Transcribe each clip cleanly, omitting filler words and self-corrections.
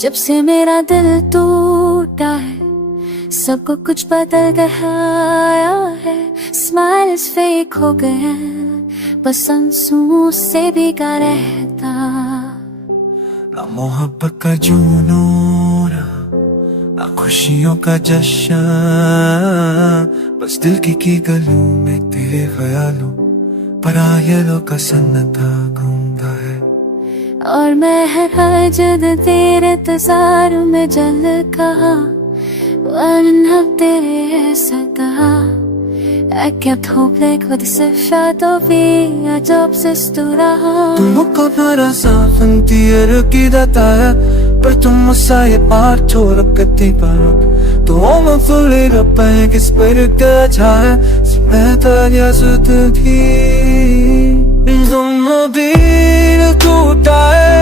जब से मेरा दिल टूटा है सब कुछ बदल गया है। स्माइल्स फेक हो गए हैं, बस आंसू से भीगा रहता। ना मोहब्बत का जुनून, ना खुशियों का जश्न, बस दिल की गलियों में तेरे ख्यालों पर आयलों का सन्नाटा घूमता है। और मैं हर जद तेरे इंतजार में जल कहा तेरे सदा Hoffentlich wird es schade wie ob es du रहा। तुमको मेरा सावन दियर की दाता है, पर तुम मुझसे बार छोड़ कती पर तो मैं फुले रब्बे किस पर गया है स्मेता या सुधकी तुम भी टूटा है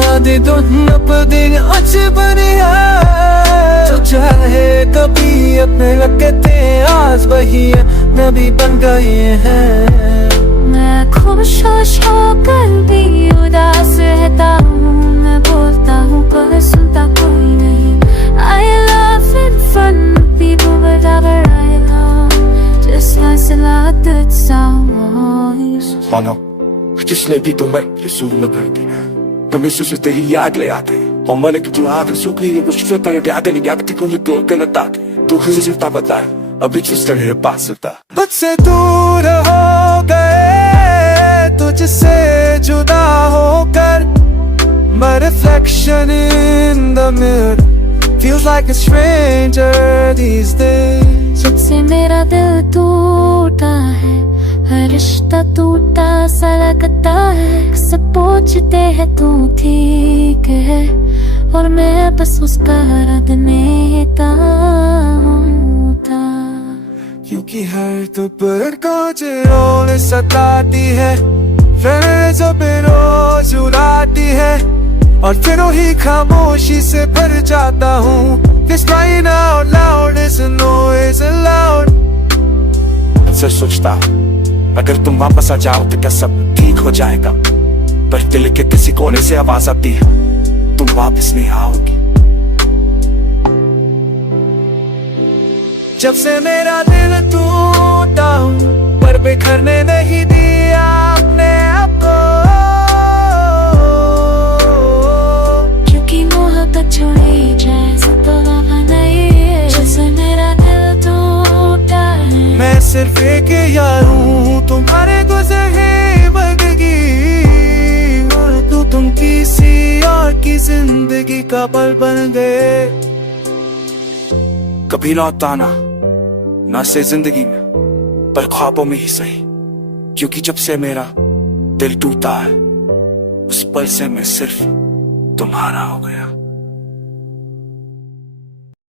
आधे तो नपदिन अच्छे बने हैं जो चाहे कभी अपने लगते आज वही है नबी बन गए हैं। मैं खुश होकर भी उदास रहता हूँ, मैं बोलता हूँ पर सुनता कोई नहीं। I love and fun people whatever I love just as a lot that sounds। मानो जिसने भी तुम्हें ये सुन भर दिया तुम्हें सुन तेरी याद ले आते और मन की जो आग सूख गई वो शुरू तरह याद नहीं आती कोई तो गलता तू हिजता बताए अभी जिस तरह पास था मुझसे दूर हो गए तुझसे जुदा होकर my reflection in the mirror feels like a stranger these days। जब से मेरा दिल टूटा है हर रिश्ता टूटा सा लगता है, सब पूछते हैं तू ठीक है और मैं बस उसका देता क्योंकि हर दोपहर को चिरों सताती है फिर जो बेरोज उड़ाती है और फिर वही खामोशी से भर जाता हूँ। This crying out loud is a noise aloud। अक्सर सोचता अगर तुम वापस आ जाओ तो क्या सब ठीक हो जाएगा, पर दिल के किसी कोने से आवाज आती है तुम वापस नहीं आओगी। जब से मेरा दिल टूटा पर बिखरने नहीं दिया अपने आपको, क्योंकि मोहब्बत छोड़ी जैसे तो वहाँ नहीं है। जैसे मेरा दिल टूटा है मैं सिर्फ एक यार हूँ तुम्हारे गुज़रे बदगी और तुम किसी और की जिंदगी का पल बन गए। कभी लौटा ना से जिंदगी में पर ख्वाबों में ही सही, क्योंकि जब से मेरा दिल टूटा है उस पल से मैं सिर्फ तुम्हारा हो गया।